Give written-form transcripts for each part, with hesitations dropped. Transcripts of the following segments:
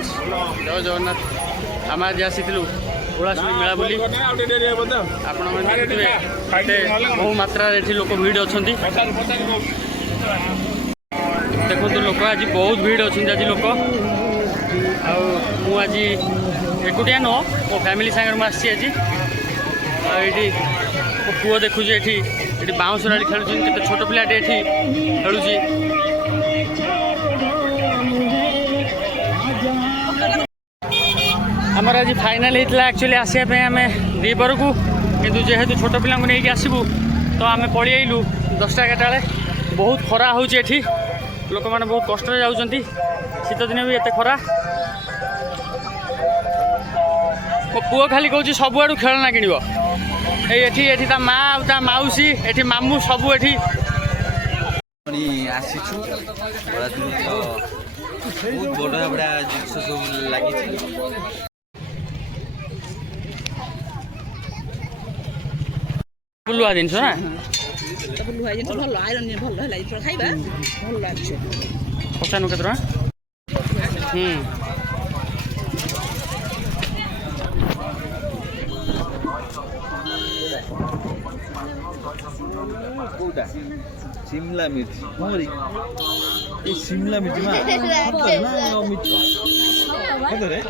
friends जय जगन्नाथ आम आज आसीलु ओलाशुणी मेला बोली आपण बहु मात्रा लोक भिड़ अच्छा देखो लोक आज बहुत भिड़ अच्छा आज लोक आज एकुटिया नुह मो फैमिली सागर मुझे आज ये मो पुओ देखुची ये बाउंस राड़ी खेलुँ के छोट पिलाटे ये खेलुँ आमर आज फाइनाल होता एक्चुअली आसापे आम दीपर को किंतु जेहेतु छोट पिला नहीं आसबू तो आम पलि आइलु 10टा 11टा बेले बहुत खरा होची लोक मैंने बहुत कष्ट जाऊँगी शीत दिन भी एत खरा मो पुओ खाली कहूँ सबुआड़ू खेलना किण ये माँ आ मौसी ये मामू सबू ये बहुत बड़ा बड़ा जिनस सब लगी बुलुआ जिनस ना भल आयरन भल खाइबा भल लागछ 95 केते कोटा शिमला मिर्च मोरी ये शिमला मिर्च मा ना अमित कत रे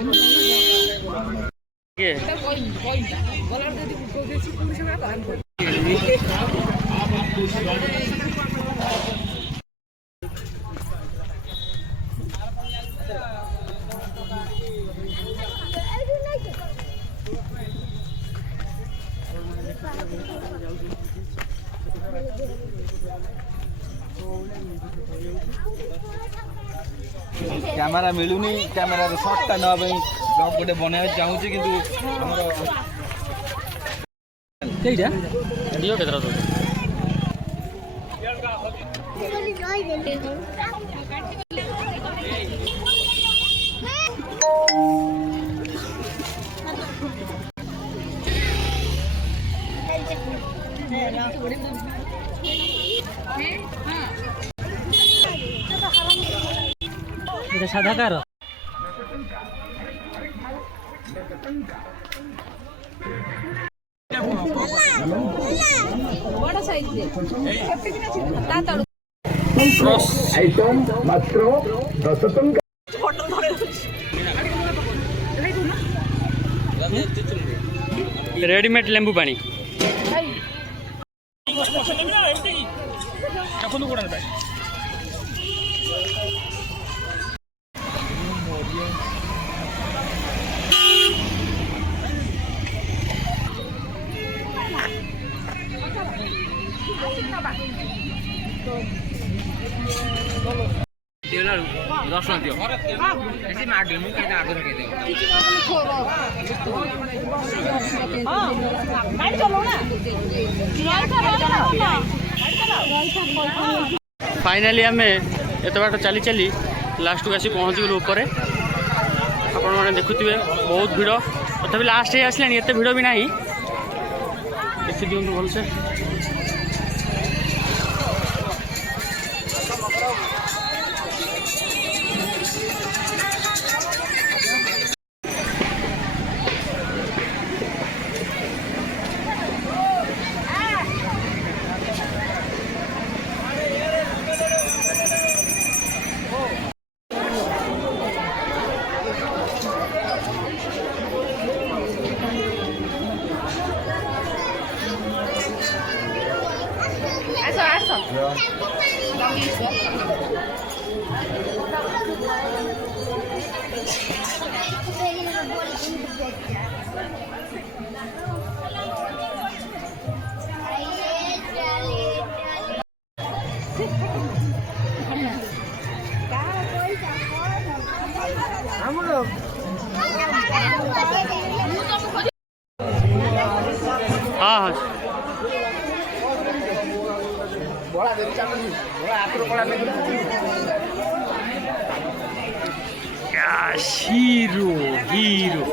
के कैमरा मिलूनी कैमरा शॉटटा ना ब्लॉग गोटे बनाया चाहूँ किंतु हमर केइटा दियो केतरा तो साधा कार बड़ा साइज आइटम मात्र 10 टंका रेडीमेड लेंबू पानी दर्शन दियो फाइनाली आम एत बाट चली चली लास्ट को आसी पहुँच गलु ऊपर आपण मैंने देखुए बहुत भिड़ तथापि लास्ट ही आसला एत भिड़ भी ना देखी दिखुं भलसे हाँ क्या हीरो हीरो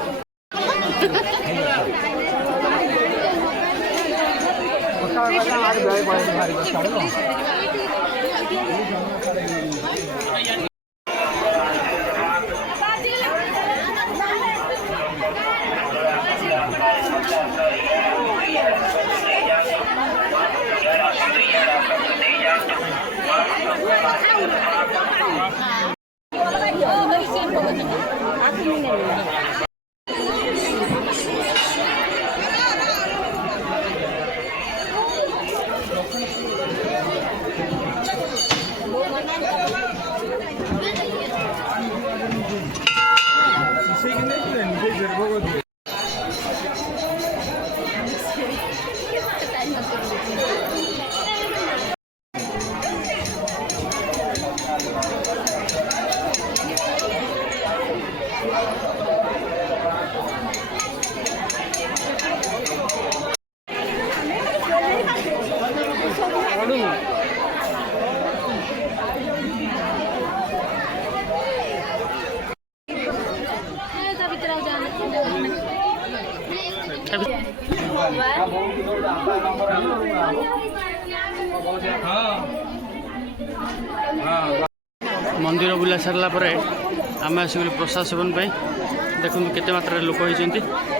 मंदिर बुला सारा आम आसिक प्रसाद सेवन देखते केते मात्रा लोक होती